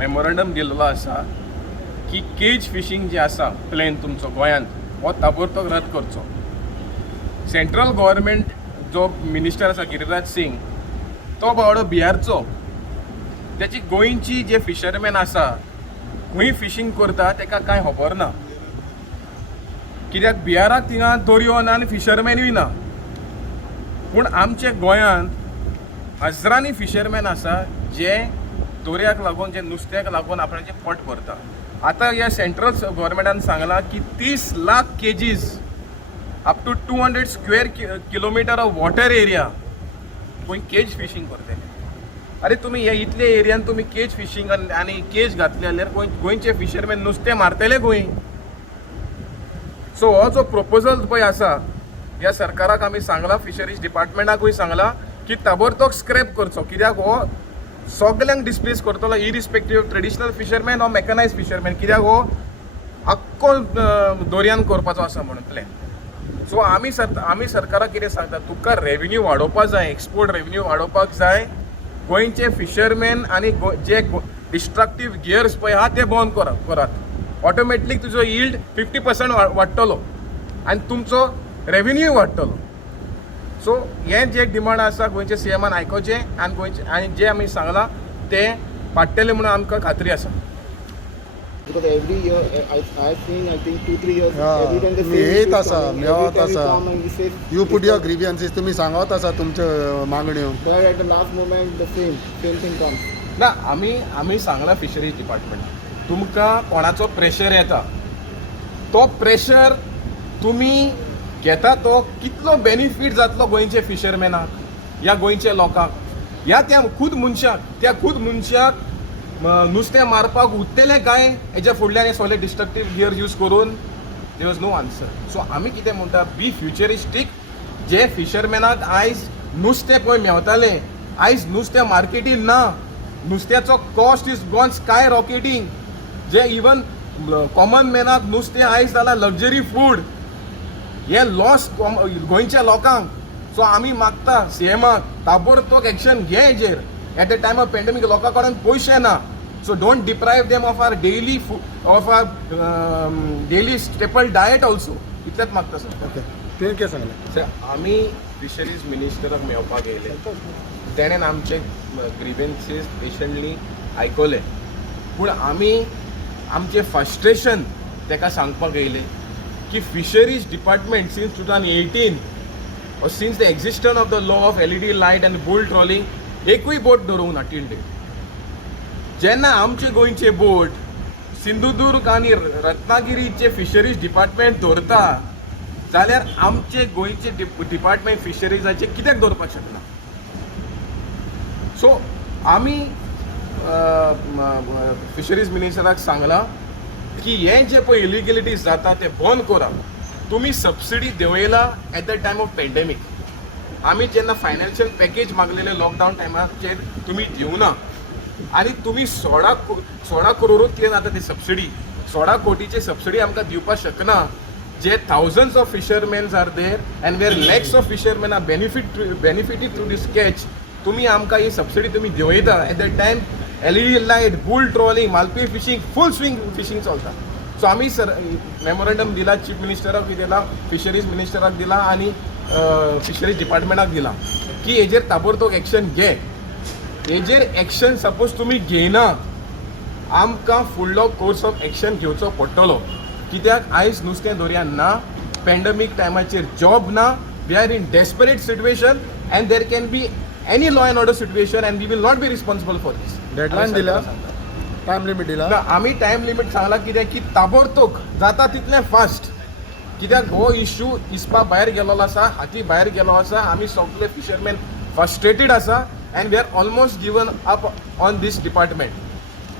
Memorandum दिल्लो आसा की केज फिशींग जे आसा प्लेन तुमचो गोंयांत हो ताबडतोब रद्द करचो. सेंट्रल गव्हर्मेंट जो मिनिस्टर आसा गिरिराज सिंग तो बावडो बिहारचो, त्याची गोंयची जे फिशरमॅन आसा खंय फिशींग करता ताका कांय खबर ना, कित्याक बिहाराक थिंगा दर्यो ना आनी फिशरमॅनूय ना. पूण आमचे गोंयांत हजारांनी फिशरमॅन आसा जे दर्याक लागून जे नुस्त्याक लागून आपणाचें पोट भरता. आतां ह्या सेंट्रल गव्हर्मेंटान सांगलां की 30 lakh cages up to 200 square kilometre of water area खंय केज फिशींग करतले. अरे तुम्ही ह्या इतले एरियान तुम्ही केज फिशींग आनी केज घातले जाल्यार गोंयचे फिशरमॅन नुस्तें मारतले खंय. सो हो जो प्रपोजल पळय आसा ह्या सरकाराक आमी सांगला, फिशरीज डिपार्टमेंटाकूय सांगला की ताबडतोब स्क्रॅप करचो, कित्याक हो सगल्यांक डिस्प्लेस करतलो irrespective of traditional fisherman or mechanise fisherman, कित्याक हो आख्खो दर्यान करपाचो आसा म्हणून प्लॅन. सो आमी सरकाराक कितें सांगता, तुका रेव्हेन्यू वाडोवपाक जाय, एक्सपोर्ट रेव्हेन्यू वाडोवपाक जाय. गोंयचे फिशरमॅन आनी जे डिस्ट्रक्टीव गियर्स पळय आहा ते बंद करात. ऑटोमॅटिक तुजो यील्ड 50% वाडटलो आनी तुमचो रेव्हेन्यूय वाडटलो. सो हें जे डिमांड आसा गोंयचे सीएमान आयकोचें आनी गोंयचे आनी जे आमी सांगलां ते पाडटले म्हणून आमकां खात्री आसा. Because every year I've seen, I think 2-3 years every time the हेच आसा, every मेळत time we आसा. come and we say you put your grievances, तुम्ही सांगत आसा तुमच्यो मागण्यो. but at the last moment the same thing comes. ना आमी सांगला फिशरीज डिपार्टमेंटाक, तुमकां कोणाचो प्रेशर येता तो प्रेशर तुमी घेता तो कितलो बेनिफीट जातलो गोंयचे फिशरमॅनाक, ह्या गोंयच्या लोकांक, ह्या त्या खुद मनशाक नुस्तें मारपाक उरतलें काय हेच्या फुडल्यान हे सगळे डिस्ट्रक्टीव गियर यूज करून. There was no answer. So आमी कितें म्हणटा, बी फ्युचरिस्टीक. जे फिशरमॅनाक आयज नुस्तें पळय मेवताले, आयज नुस्तें मार्केटीन ना, नुस्त्याचो कॉस्ट इज गॉन स्काय रॉकेटींग. जे इवन कॉमन मॅनाक नुस्तें आयज जालां लग्जरी फूड. हे लॉस गोंयच्या लोकांक. सो आमी मागता सीएमाक ताबडतोब एक्शन घे हेजेर. At the time of pandemic लोकां कडेन पयशे ना, so don't deprive them of our daily staple diet also. इतलेंच मागता सर. ओके, तुवें कितें सांगलें? सर आमी फिशरीज मिनिस्टराक मेळपाक येयले, तेणेन आमचे ग्रीवेन्सीस पेशंटली आयकले. पूण आमी आमचें फ्रस्ट्रेशन ताका सांगपाक येयले की fisheries department since 2018 or since the existence of the law of LED light and bull trawling एकूय बोट धरूंक ना टील डेट. जेन्ना आमचे गोंयचे बोट सिंधुदुर्ग आनी रत्नागिरीचे फिशरीज डिपार्टमेंट धरता जाल्यार आमचे गोंयचे डिपार्टमेंट फिशरीजाचे कित्याक धरपाक शकना. सो आमी फिशरीज मिनिस्टराक सांगलां की हे जे पळय इलिगेलिटीज जाता ते बंद करा. तुम्ही सबसिडी देवयला at the time of pandemic. आमी जेन्ना फायनान्शियल पॅकेज मागलेले लॉकडावन टायमाचेर तुमी दिवना आनी तुमी 16 करोडूच कितें जाता ती सबसिडी, 16 कोटीची सबसिडी आमकां दिवपाक शकना. जे thousands of fishermen are there and where lakhs of fisherman are benefited through this catch. तुमी आमकां ही सबसिडी तुमी देवयता. At the time LED light, bull trawling, मालपी फिशींग, फूल स्विंग फिशींग चलता. सो आमी मेमोरंडम दिला, चीफ मिनिस्टराक दिला, फिशरीज मिनिस्टराक दिला आनी फिशरीज डिपार्टमेंटाक दिला की हेजेर ताबडतोब एक्शन घे. हेजेर एक्शन सपोज तुमी घेयना आमकां फुडलो कोर्स ऑफ एक्शन घेवचो पडटलो. कित्याक आयज नुस्तें दर्यान ना, पॅन्डेमीक टायमाचेर जॉब ना, we are in desperate situation and there can be any law and order situation and we will not be responsible for this. Deadline दिला, टायम लिमीट दिला. आमी टायम लिमीट सांगला कित्याक की ताबडतोब जाता तितलें फास्ट. कित्याक हो इश्यू इसपा भायर गेलो आसा, हाती भायर गेलो आसा. आमी सगळे फिशरमॅन फ्रस्ट्रेटेड आसा and we are almost given up on this department.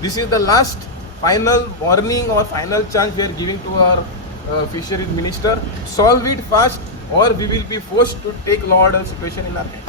This is the last final warning or final chance we are giving to our fisheries minister. Solve it fast or we will be forced to take law order situation in our hands.